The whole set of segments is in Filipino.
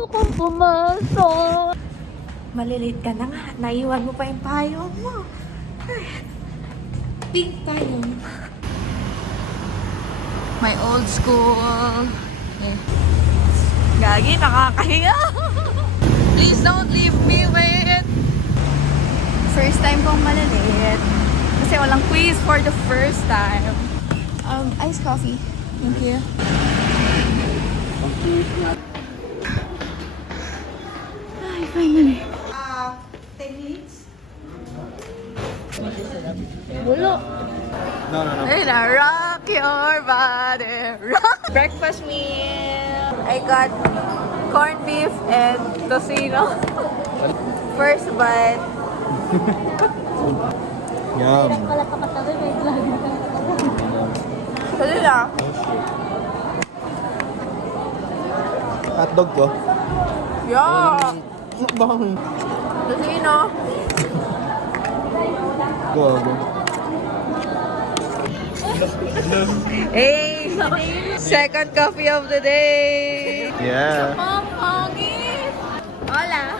Ayokong pumasok. Malilate ka na nga. Naiwan mo pa yung payong mo. Ay. Pink payong. My old school. Eh. Gagi, nakakahiya. Please don't leave me, wait. First time kong malilate. Kasi walang quiz for the first time. Iced coffee. Thank you. Ay, finally. 10 minutes? Bulo. No. And I rock your body. Rock. Breakfast meal. I got corned beef and tocino. First bite. Yum. Kasi lang. Hotdog ko. Yeah. Mukbang. Tocino. Go. Hey! Second coffee of the day! Yeah. Mom, hangin! Hola!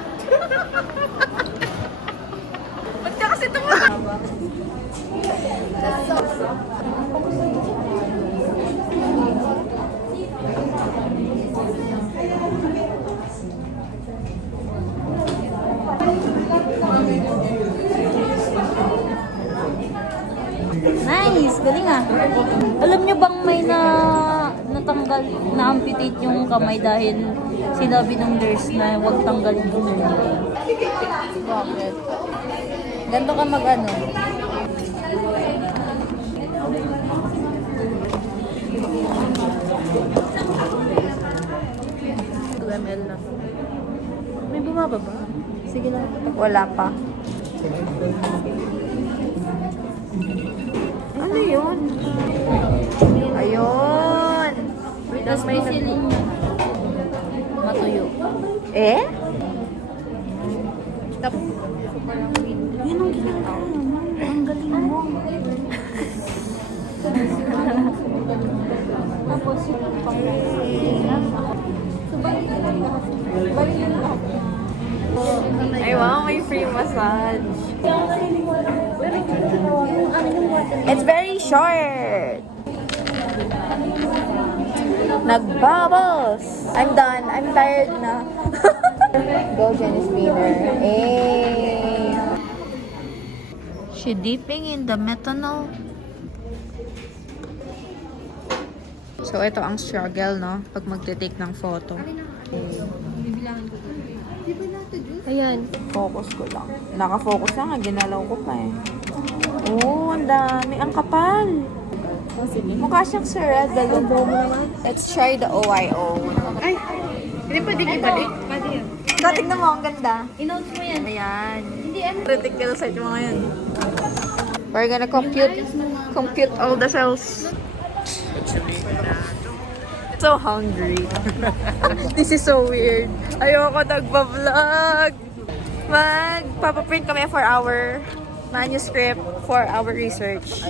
Ba't ka kasi tumatawag? Nice! Galing ah! Alam nyo bang may natanggal, na-amputate yung kamay dahil sinabi ng nurse na huwag tanggalin yung nurse. Bakit? Ganto ka mag-ano? ml lang. May bumaba ba? Sige lang. Wala pa. Ano yun? Ayun! Tapos may siling matuyo. Eh? Tapos, yun ang ginagawa mo. Ang galing mo. Tapos, yung ay wow, may free massage. It's very short. Nagbubbles. I'm done. I'm tired na. Go, Jenny Spinner. Hey. She dipping in the methanol. So, ito ang struggle, no? Pag magte-take ng photo. Ayan. Focus ko lang. Naka-focus lang. Ginalaw ko pa eh. Oh, ang dami. Ang kapal. Mukha siyang Sir Red Balloon. Let's try the OYO. Ay, hindi pwedeng ibalik. So, tignan mo. Ang ganda. I-note mo yan. Ayan. Hindi, ano? Critical site yung mga yan. We're gonna compute all the cells. So hungry. This is so weird. Ayoko nagpa-vlog. Magpapaprint kami for our manuscript for our research.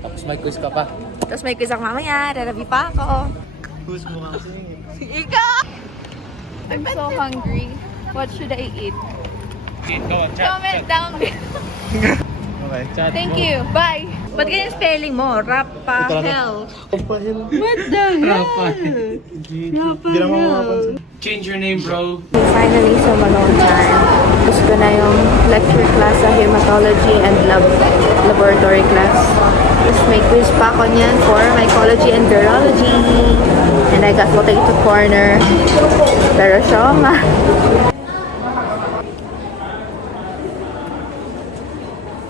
Tapos may quiz ka pa. Tapos may quiz ako mamaya. Rarabi pa ako. Quiz mo kasi. Ikaw! I'm so hungry. What should I eat? Comment down below. Okay. Chat. Thank you. Bye. Ba't ganyan spelling mo? Rapahel. Rapahel. What the hell? Hindi naman makapansin. Change your name, bro. Finally, so malone time. Gusto ko na yung lecture class sa hematology and laboratory class. Tapos may quiz pa ako niyan for mycology and virology. And I got potato corner. Pero sioma.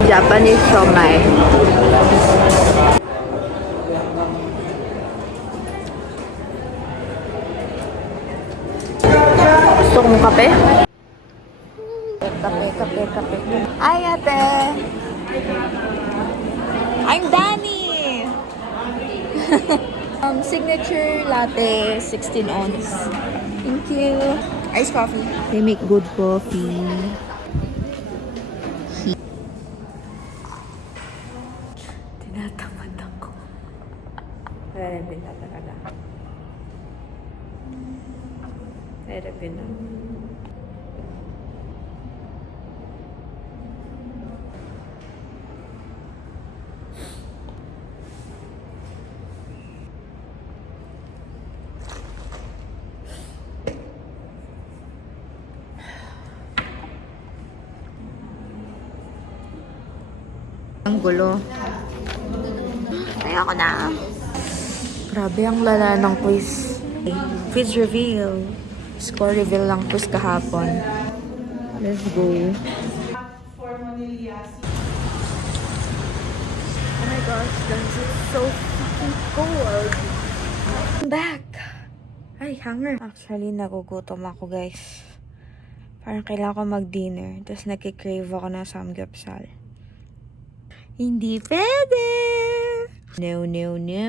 Japanese siomai. Gusto kong kape? Kape. Ay, ate! I'm Danny! Signature latte, 16 ounce. Thank you. Iced coffee. They make good coffee. Tinatamad ako. Wala rin din talaga. Therapy na. Ang gulo. Ayoko na. Grabe ang lala ng quiz. Quiz reveal. Score reveal lang quiz kahapon. Let's go. Oh my gosh, guys, it's so fucking cold. I'm back. Ay, hanger. Actually, nagugutom ako, guys. Parang kailangan ko mag-dinner. Tapos nagkikrave ako ng samgyeopsal. Hindi pwede! No, no, no.